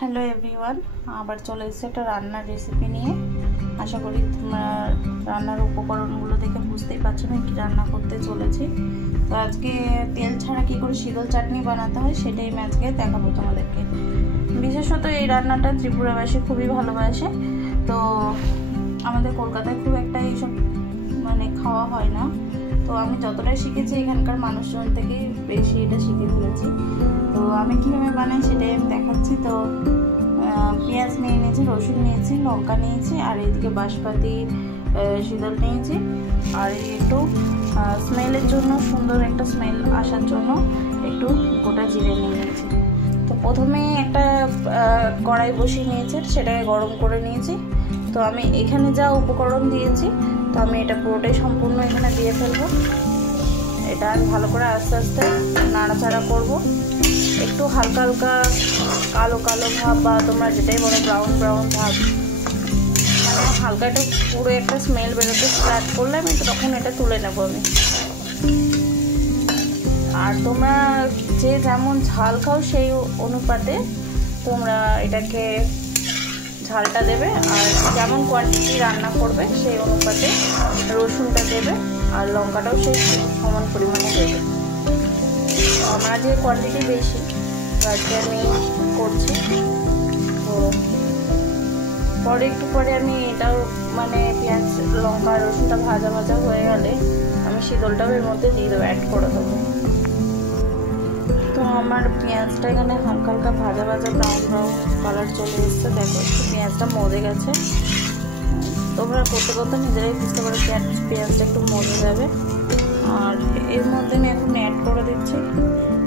Hello everyone, আবার চলে এসেছে একটা রান্নার রেসিপি নিয়ে। আশা করি তোমরা রান্নার উপকরণগুলো দেখে বুঝতেই পারছো না কি রান্না করতে চলেছি। তো আজকে তেল ছাড়া কী করে শীতল চাটনি বানাতে হয় সেটাই আমি আজকে দেখাবো তোমাদেরকে। বিশেষত এই রান্নাটা ত্রিপুরাবাসী খুবই ভালোবাসে। তো আমাদের কলকাতায় খুব একটা এইসব খাওয়া হয় না। তো আমি যতটাই শিখেছি এখানকার মানুষজন থেকে বেশি এটা শিখে ফেলেছি। তো আমি কীভাবে বানাই সেটাই আমি দেখাচ্ছি। তো পেঁয়াজ নিয়ে নিয়েছি, রসুন নিয়েছি, লঙ্কা নিয়েছি, আর এইদিকে বাঁশপাতি শীতল নিয়েছি, আর একটু স্মেলের জন্য, সুন্দর একটা স্মেল আসার জন্য একটু গোটা জিরে নিয়ে নিয়েছি। তো প্রথমে একটা কড়াই বসিয়ে নিয়েছি, সেটাকে গরম করে নিয়েছি। তো আমি এখানে যা উপকরণ দিয়েছি তো আমি এটা পুরোটাই সম্পূর্ণ এখানে দিয়ে ফেলবো। এটা আমি ভালো করে আস্তে আস্তে নাড়াচাড়া করব। একটু হালকা হালকা কালো কালো ভাব বা তোমরা যেটাই বলো ব্রাউন ব্রাউন ভাব, হালকা একটু পুরো একটা স্মেল বেরোতে স্টার্ট করলে আমি তখন এটা তুলে নেবো আমি। আর তোমরা যে যেমন ঝাল খাও সেই অনুপাতে তোমরা এটাকে ঝালটা দেবে, আর যেমন কোয়ান্টিটি রান্না করবে সেই অনুপাতে রসুনটা দেবে, আর লঙ্কাটাও সেই সমান পরিমাণে দেবে। আমার যে কোয়ান্টিটি বেশি আজকে আমি করছি। তো পরে একটু পরে আমি এটাও পেঁয়াজ লঙ্কা রসুনটা ভাজা ভাজা হয়ে গেলে আমি শীতলটাও এর মধ্যে দিয়ে দেবো, অ্যাড করে দেবো। তো আমার পেঁয়াজটা এখানে হালকা হালকা ভাজা ভাজা ব্রাউন ব্রাউন কালার চলে এসছে। দেখো পেঁয়াজটা মজে গেছে। তোমরা করতে করতে নিজেরাই বুঝতে পারো পেঁয়াজটা একটু মজে যাবে। আর এর মধ্যে আমি এখন অ্যাড করে দিচ্ছি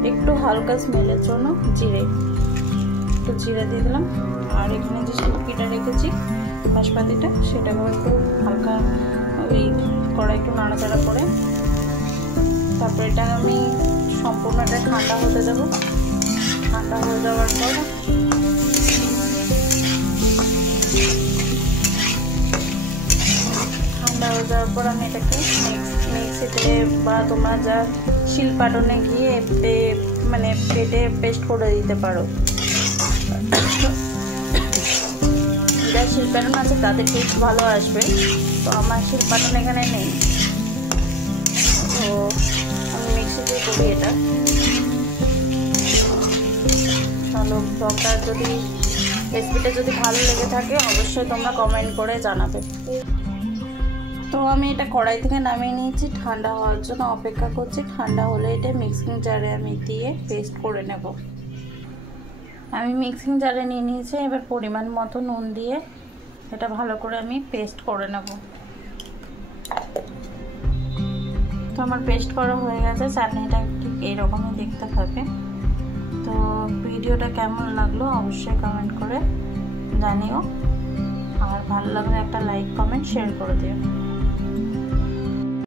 একটু হালকা স্মেলের জন্য জিরে, একটু জিরে দিয়ে দিলাম। আর এখানে যে শুটকিটা রেখেছি বাঁশপাতিটা, সেটাকেও একটু হালকা ওই কড়াই একটু নাড়াচাড়া করে তারপরে এটা আমি সম্পূর্ণ এটা ঠান্ডা হতে দেবো। ঠান্ডা হয়ে যাওয়ার পর আমি এটাকে মিক্সিতে বা তোমরা যা শিলপাটনে গিয়ে পেটে পেস্ট করে দিতে পারো। যা শিলপাটন আছে তাদের টেস্ট ভালো আসবে। তো আমার শিলপাটন এখানে নেই, তো আমি মিক্সিতে করি এটা। চলো ব্লগটা রেসিপিটা যদি ভালো লেগে থাকে অবশ্যই তোমরা কমেন্ট করে জানাবে। তো আমি এটা কড়াই থেকে নামিয়ে নিয়েছি, ঠান্ডা হওয়ার জন্য অপেক্ষা করছি। ঠান্ডা হলে এটা মিক্সিং জারে আমি দিয়ে পেস্ট করে নেব। আমি মিক্সিং জারে নিয়ে নিয়েছি। এবার পরিমাণ মতো নুন দিয়ে এটা ভালো করে আমি পেস্ট করে নেব। তো আমার পেস্ট করা হয়ে গেছে। চাটনিটা ঠিক এইরকমই দেখতে হবে। তো ভিডিওটা কেমন লাগলো অবশ্যই কমেন্ট করে জানিও, আর ভালো লাগলে একটা লাইক কমেন্ট শেয়ার করে দিও।